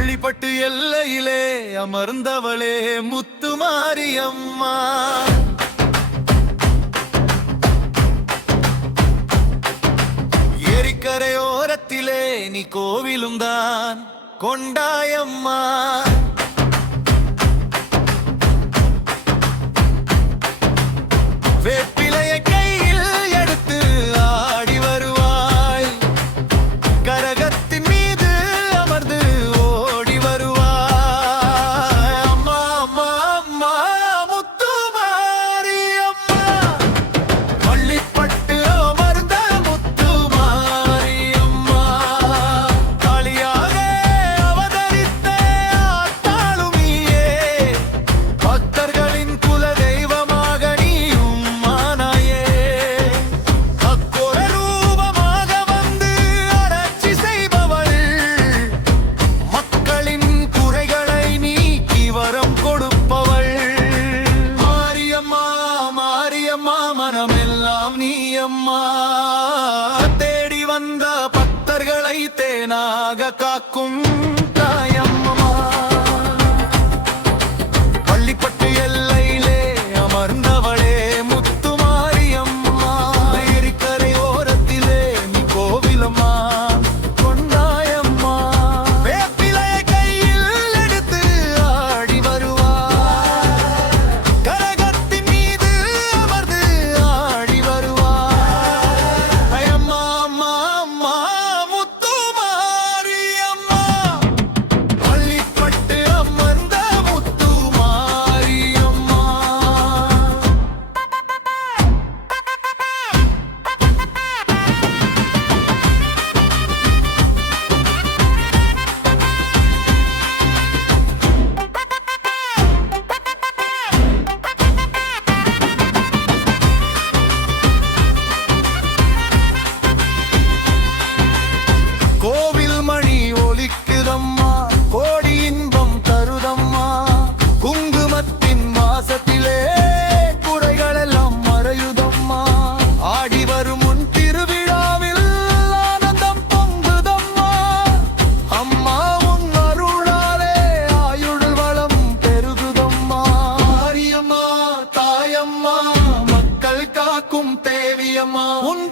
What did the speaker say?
பள்ளிப்பட்டு எல்லையிலே அமர்ந்தவளே முத்துமாரியம்மா. ஏரிக்கரையோரத்திலே நீ கோவிலும் தான் கொண்டாயம்மா. வேப்பிலையை கையில் எடுத்து ஆடி வருவாய், கரகத்தின் மீது அமர்ந்து ஓடி வருவாய். அம்மா அம்மா அம்மா முத்துமாரியம்மா, பள்ளிப்பட்டு அமர்ந்த முத்துமாரியம்மா. காளியாக அவதரித்த ஆத்தாளும் நீயே, பக்தர்களின் குல தெய்வமாக நீயும் மானாயே. அக்கோர ரூபமாக வந்து ஆராய்ச்சி செய்பவள், மக்களின் குறைகளை நீக்கி வரம் கொடுப்பவள். மாரியம்மா மாரியம்மா மனமெல்லாம் நீயம்மா, தேடி வந்த பக்தர்களை தேனாக காக்கும் தாயம்மா. பள்ளிப்பட்டு எல்லையிலே அமர்ந்தவளே முத்துமாரியம்மா. ஏரிக்கரை ஓரத்திலே நீ கோவிலம்மா கொண்டாயம்மா. வேப்பிலையை கையில் எடுத்து ஆடி வருவாய், கரகத்தின் மீது அமர்ந்து ஆடி வருவாய். அம்மா அம்மா அம்மா முத்துமாரியம்மா, பள்ளிப்பட்டு அமர்ந்த முத்துமாரியம்மா. கோவில் மணி ஒலிக்குதம்மா, கோடி இன்பம் தருதம்மா. குங்குமத்தின் வாசத்திலே குறைகளெல்லாம் மறையுதம்மா. ஆடி வரும் உன் திருவிழாவில் ஆனந்தம் பொங்குதம்மா. அம்மா உன் அருளாலே ஆயுள் வளம் பெருகுதம்மா. மாரியம்மா தாயம்மா, மக்கள் காக்கும் தேவியம்மா. உன்